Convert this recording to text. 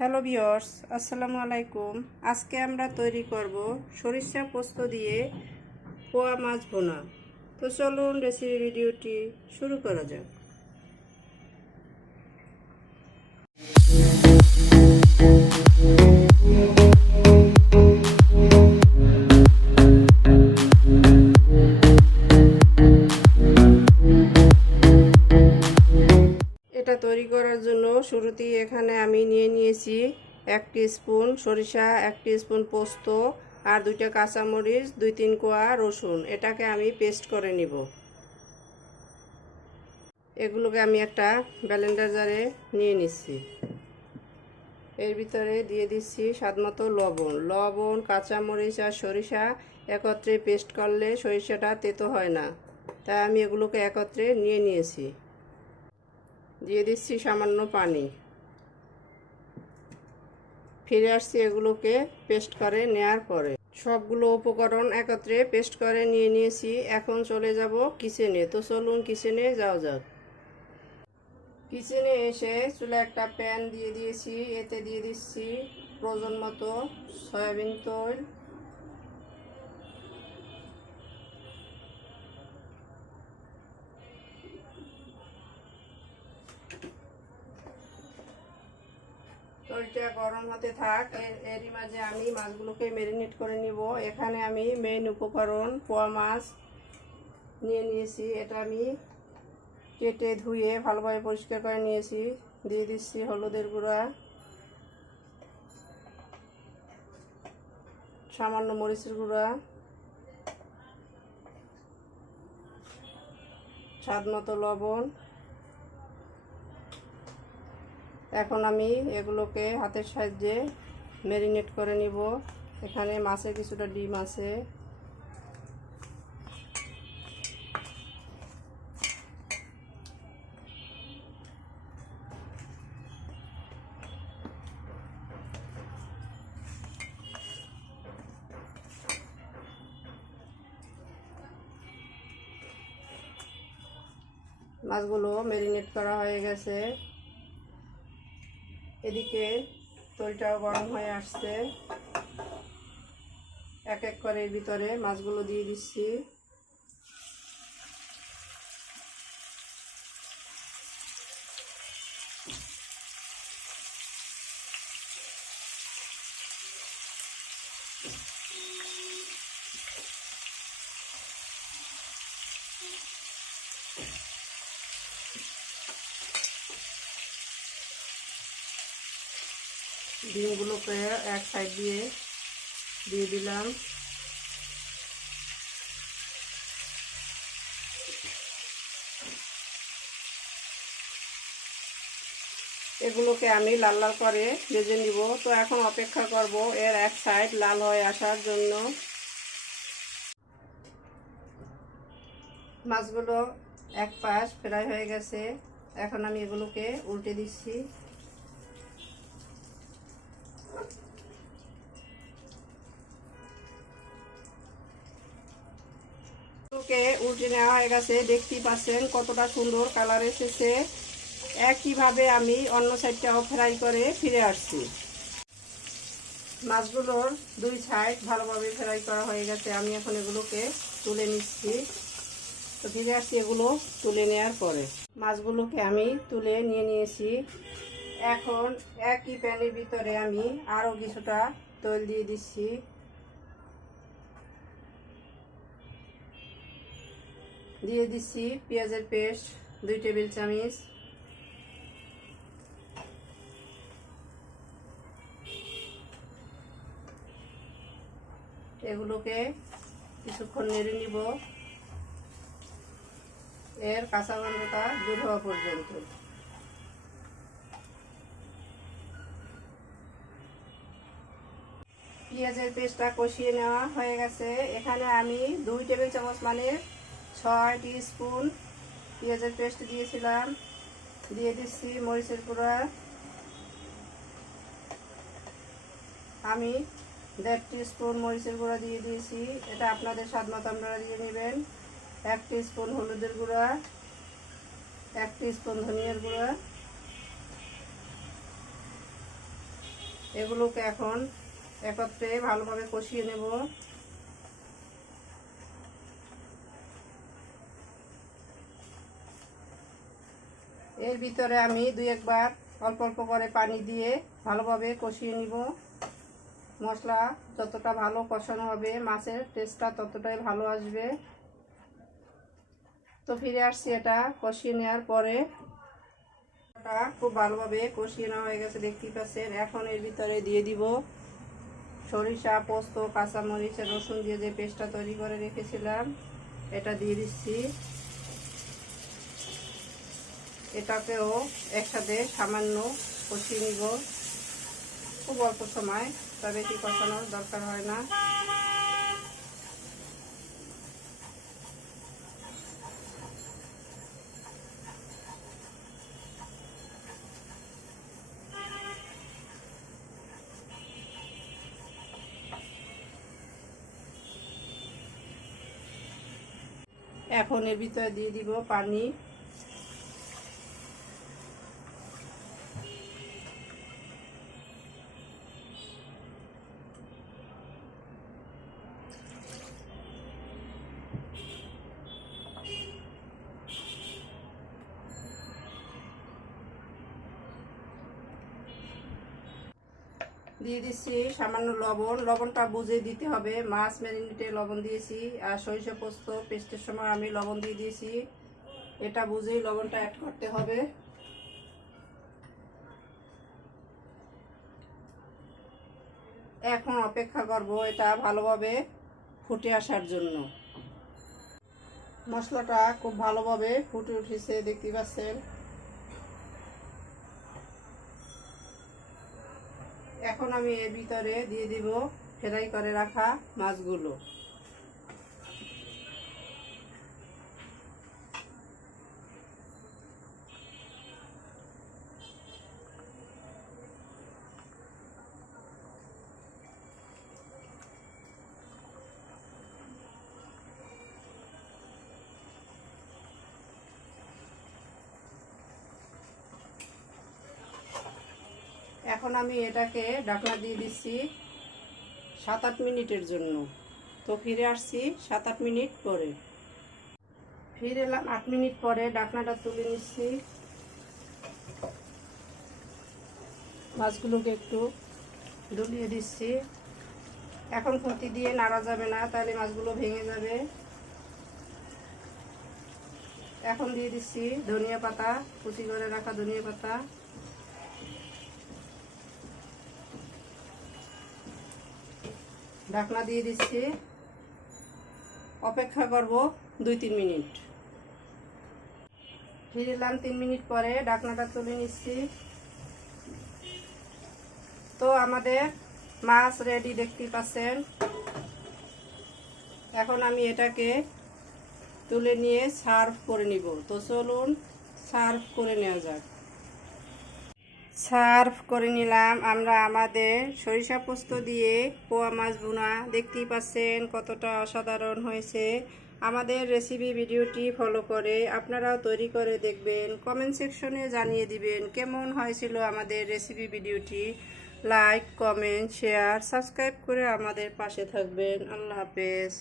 Hello viewers আসসালামু আলাইকুম। আজকে আমরা তৈরি করব সরিষা পোস্ত দিয়ে পোয়া মাছ ভোনা। তো চলুন রেসিপি ভিডিওটি শুরু করা যাক। নিয়েছি এক স্পুন সরিষা, এক স্পুন পোস্ত আর দুইটা কাঁচামরিচ, দুই তিন কোয়া রসুন। এটাকে আমি পেস্ট করে নিব। এগুলোকে আমি একটা ব্যালেন্ডার জারে নিয়ে নিচ্ছি। এর ভিতরে দিয়ে দিচ্ছি স্বাদমতো লবণ। লবণ, কাঁচামরিচ আর সরিষা একত্রে পেস্ট করলে সরিষাটা তেতো হয় না। তাই আমি এগুলোকে একত্রে নিয়ে নিয়েছি। দিয়ে দিচ্ছি সামান্য পানি। ফিরে আসছি এগুলোকে পেস্ট করে নেয়ার পরে। সবগুলো উপকরণ একত্রে পেস্ট করে নিয়ে নিয়েছি। এখন চলে যাব কিচেনে। তো চলুন কিচেনে যাওয়া যাক। কিচেনে এসে চুলে একটা প্যান দিয়ে দিয়েছি। এতে দিয়ে দিচ্ছি প্রয়োজন মতো সয়াবিন তেল তলটা গরম হতে থাক এর- এরই মাঝে আমি মাছগুলোকে ম্যারিনেট করে নিব। এখানে আমি মেইন উপকরণ পোয়া মাছ নিয়ে নিয়েছি। এটা আমি কেটে ধুয়ে ভালোভাবে পরিষ্কার করে নিয়েছি। দিয়ে দিচ্ছি হলুদের গুঁড়া, সামান্য মরিচের গুঁড়া, স্বাদ মতো লবণ এখন আমি এগুলোকে হাতের সাহায্যে ম্যারিনেট করে নিব। এখানে মাছের কিছুটা ডিম আছে। মাছগুলো ম্যারিনেট করা হয়ে গেছে। এদিকে তৈলটাও গরম হয়ে আসছে। এক এক করে ভিতরে মাছগুলো দিয়ে দিচ্ছি। ডিমগুলোকে এক সাইড দিয়ে দিয়ে দিলাম। এগুলোকে আমি লাল লাল করে ভেজে নিব। তো এখন অপেক্ষা করব এর এক সাইড লাল হয়ে আসার জন্য। মাছগুলো এক পাশ ফ্রাই হয়ে গেছে। এখন আমি এগুলোকে উল্টে দিচ্ছি। কে উল্টে নেওয়া হয়ে গেছে, দেখতেই পাচ্ছেন কতটা সুন্দর কালার এসেছে। একইভাবে আমি অন্য সাইডটাও ফ্রাই করে ফিরে আসছি। মাছগুলোর দুই সাইড ভালোভাবে ফ্রাই করা হয়ে গেছে। আমি এখন এগুলোকে তুলে নিচ্ছি। তো ফিরে আসছি এগুলো তুলে নেওয়ার পরে। মাছগুলোকে আমি তুলে নিয়ে নিয়েছি। এখন একই প্যানের ভিতরে আমি আরও কিছুটা তৈল দিয়ে দিচ্ছি। দিয়ে দিচ্ছি পেঁয়াজের পেস্ট, দুই টেবিল চামচ। এগুলোকে কিছুক্ষণ নেড়ে নিব। এর কাঁচা গন্ধটা দূর হওয়া পর্যন্ত। পেঁয়াজের পেস্টটা কষিয়ে নেওয়া হয়ে গেছে। এখানে আমি দুই টেবিল চামচ মানে ছয় স্পুন, পেঁয়াজের পেস্ট দিয়েছিলাম, দিয়ে দিচ্ছি মরিচের গুঁড়া। আমি দেড় স্পুন মরিচের গুঁড়া দিয়ে দিয়েছি। এটা আপনাদের স্বাদ মতো আপনারা দিয়ে নেবেন। এক স্পুন হলুদের গুঁড়া, এক স্পুন ধনিয়ার গুঁড়া। এগুলোকে এখন একত্রে ভালোভাবে কষিয়ে নেব। এর ভিতরে আমি দুই একবার অল্প অল্প করে পানি দিয়ে ভালোভাবে কষিয়ে নিব। মশলা যতটা ভালো কষানো হবে, মাছের টেস্টটা ততটাই ভালো আসবে। তো ফিরে আসছি এটা কষিয়ে নেওয়ার পরে। এটা খুব ভালোভাবে কষিয়ে নেওয়া হয়ে গেছে, দেখতেই পাচ্ছেন। এখন এর ভিতরে দিয়ে দিব সরিষা, পোস্ত, কাঁচামরিচ, রসুন দিয়ে যে পেস্টটা তৈরি করে রেখেছিলাম, এটা দিয়ে দিচ্ছি। এটাকেও একসাথে সামান্য কষিয়ে নিব। খুব অল্প সময়, তবে বেশি কষানোর দরকার হয় না। এখন এর ভিতরে দিয়ে দিব পানি। দিয়ে দিচ্ছি সামান্য লবণ। লবণটা বুঝে দিতে হবে। মাছ ম্যারিনেটে লবণ দিয়েছি আর সরিষা পোস্ত পেস্টের সময় আমি লবণ দিয়ে দিয়েছি। এটা বুঝেই লবণটা অ্যাড করতে হবে। এখন অপেক্ষা করব এটা ভালোভাবে ফুটে আসার জন্য। মশলাটা খুব ভালোভাবে ফুটে উঠেছে, দেখতে পাচ্ছেন। আমি এর ভিতরে দিয়ে দিব ফ্রাই করে রাখা মাছগুলো। এখন আমি এটাকে ঢাকনা দিয়ে দিচ্ছি সাত আট মিনিটের জন্য। তো ফিরে আসছি সাত আট মিনিট পরে। ফিরে এলাম আট মিনিট পরে, ঢাকনাটা তুলে নিচ্ছি। মাছগুলোকে একটু ডুলিয়ে দিচ্ছি। এখন খুঁতি দিয়ে নাড়া যাবে না, তাহলে মাছগুলো ভেঙে যাবে। এখন দিয়ে দিচ্ছি ধনিয়া পাতা, কুচি করে রাখা ধনিয়া পাতা। ঢাকনা দিয়ে দিচ্ছি। অপেক্ষা করব দুই তিন মিনিট। ফিরলাম তিন মিনিট পরে, ঢাকনাটা তুলে নিচ্ছি। তো আমাদের মাছ রেডি দেখতে পাচ্ছেন। এখন আমি এটাকে তুলে নিয়ে সার্ভ করে নিব। তো চলুন সার্ভ করে নেওয়া যাক। সার্ভ করে নিলাম। আমরা আমাদের সরিষা পোস্ত দিয়ে পোয়া মাছ বোনা দেখতেই পাচ্ছেন কতটা অসাধারণ হয়েছে। আমাদের রেসিপি ভিডিওটি ফলো করে আপনারাও তৈরি করে দেখবেন। কমেন্ট সেকশনে জানিয়ে দিবেন কেমন হয়েছিল আমাদের রেসিপি ভিডিওটি। লাইক কমেন্ট শেয়ার সাবস্ক্রাইব করে আমাদের পাশে থাকবেন। আল্লাহ হাফেজ।